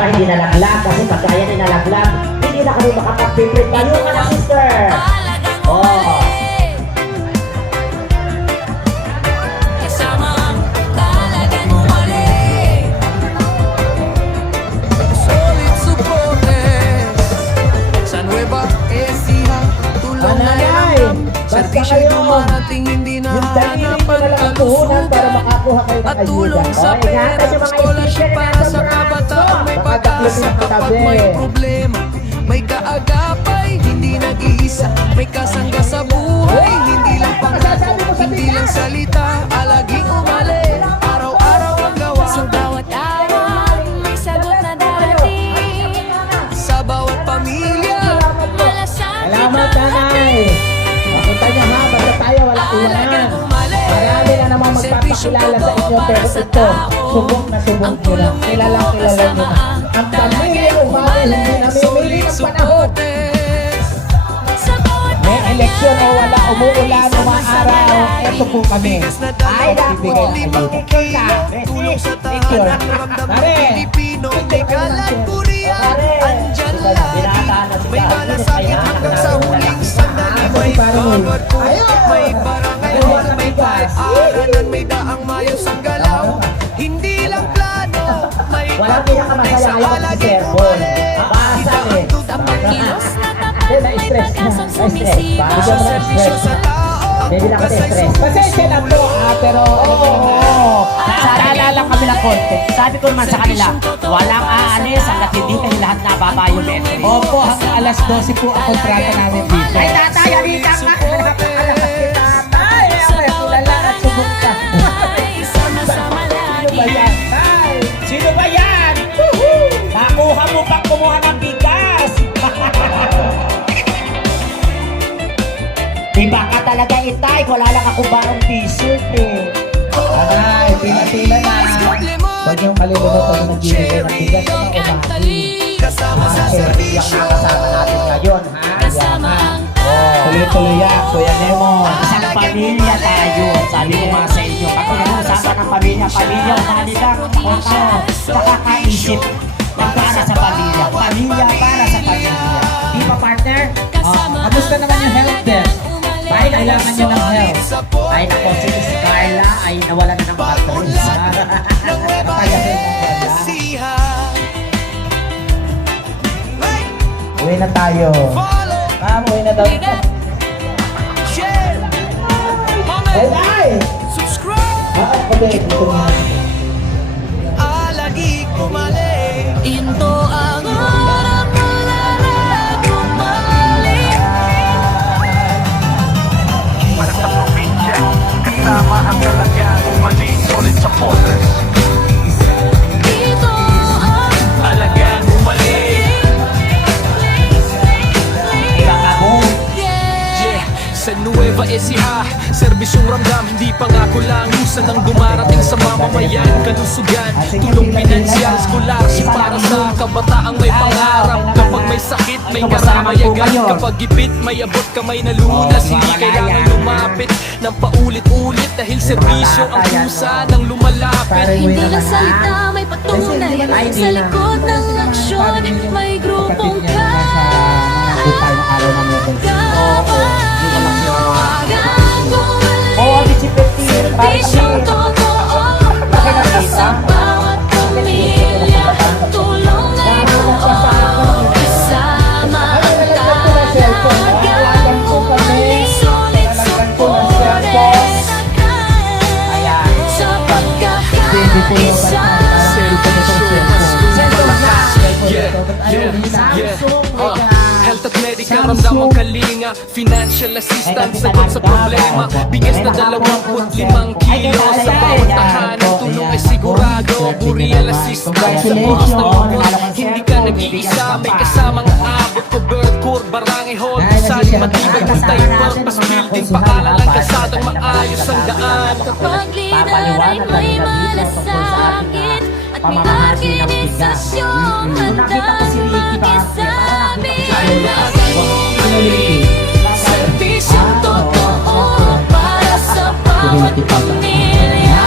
ba hindi nalaglag? Kasi pagka yan ay nalaglag, hindi na kami makapag-favorite. Tayo ka na, sister! Oh! Solid supportes sa Nueva Ecija, tulong na Anay! Basta servisyo'y kayo! dumarating, hindi na Yung daliri hanap mo na lang ang puhunan para makakuha kayo ng at ayuda. tulong sa O, ingatan pera, yung mga scholarship sticker na para nasa sa braso. kabataan. May Baka pag-asa taklopin ang kapag katabi. may problema. May kaagapay, hindi nag-iisa. May kasangga sa buhay, hindi lang pangako, hindi lang salita. Alaging umali, araw-araw ang gawa. Sa bawat awag, may sagot na darating. Sa bawat pamilya, Malasakit Salamat, nanay! Mapunta niyo ha, basta tayo walang iwanan. alagang umali. Marami na namang magpapakilala sa inyo, pero ito, subok na subok nyo na. Kilalang kilala nyo na. Ang pamilya umali, hindi namimili ng panahon. sa bawat May eleksyon o wala, umuulan, umaaraw, eto po kami. Ay, naku, picture na. Tulong sa Picture. tahanan, ramdam ng Pare, Pilipino. May kalat puriya, Pare, andyan binataan na lagi. si May Dad. malasakit hanggang sa huling sandali. Ako May si Pare Moy. bawat ko, Ayun. may barangay, Ayun, mga may bigas. paaralan, may daang mayos ang galaw. Hindi lang plano, may Walang patuloy pinakamasaya sa ngayon si alaging Sir Paul. umali. Basa eh. sa pagkilos na tapat, Hindi, may na-stress na. pag-asang Na-stress. sumisigaw. Bigyan mo na Serbisyo stress. sa tao, Hindi lang kasi kasay stress. Pasensya na po, pero Naalala lang kami ng konti. Sabi ko naman sa kanila, walang aalis hanggat hindi kayo lahat nababayometri. Opo, hanggang alas 12 po ang kontrata namin dito. Ay, tatay, halika nga. Nakakalakas si tatay. Ay, kilala at subok ka. Ay, sama-sama Sino ba lagi. yan, tay? Sino ba yan? Nakuha mo pang kumuha ng bigas. Diba ka talaga itay? Wala lang ako barong t-shirt eh. Ay, pila-pila na. Huwag niyong kalimutan pag nagbibigay ng bigas sa mga umati. kasama sa Yung serbisyo. nakasama natin ngayon, ha? Kasama ang Tuloy-tuloy yan, Kuya Nemo. Isang pamilya tayo. Sabi ko nga sa inyo, kapag nag-uusapan ng pamilya, pamilya ang mahaligang konto. Nakakaisip ng para sa pamilya. Pamilya para sa pamilya. Di ba, partner? Kamusta naman yung health desk? Ay, kailangan niyo ng help. Ay, nako, si Miss Carla ay nawala na ng batteries. Kaya rin ang wala. Siha. Uwi na tayo. Follow, Ma'am, uwi na daw. share, Ay, comment, ay! subscribe. Pwede, ito nga. Alagi kumali. Ito ang harap mula na bumalik. Para sa probinsya, kasama ang lalagyan, umaling solid supporters. Ito ang Alagaan, umaling. Yeah, sa Nueva Ecija, serbisyong ramdam, hindi pangako lang. Usan ang dumarating sa mamamayan, kalusugan, tulong pinansyal, scholarship para sa kabataang may pangarap. Kapag may sakit, may kasama yagan. Kapag ipit, may abot kamay na lumunas. Hindi kailangan lumapit ng paulit-ulit dahil serbisyo ang kusa ng lumalapit. hindi lang salita, may patunay. Sa likod ng aksyon, may grupong Hindi tayo ng araw ng Oo, oh, si Petit. serbisyong totoo para sa bawat pamilya. Tulong ay buo, kasama ang talagang umaling. Sulit supportes sa pagkakaisa. Health at medical, ramdam ang kalinga. Financial assistance, sagot sa problema. Bigas na 25 kilo sa bawat tahanan. Tulong ay sigurado, burial assistance sa oras ng lungkot. Hindi ka nag-iisa, may kasamang abot. Coberture, barangay hall, saling matibay, puntay, purpose building. Paaral ang kasadang maayos ang daan. Kapag lider ay may malasakit at may organisasyon handang makisabi. Serbisyong totoo para sa bawat pamilya.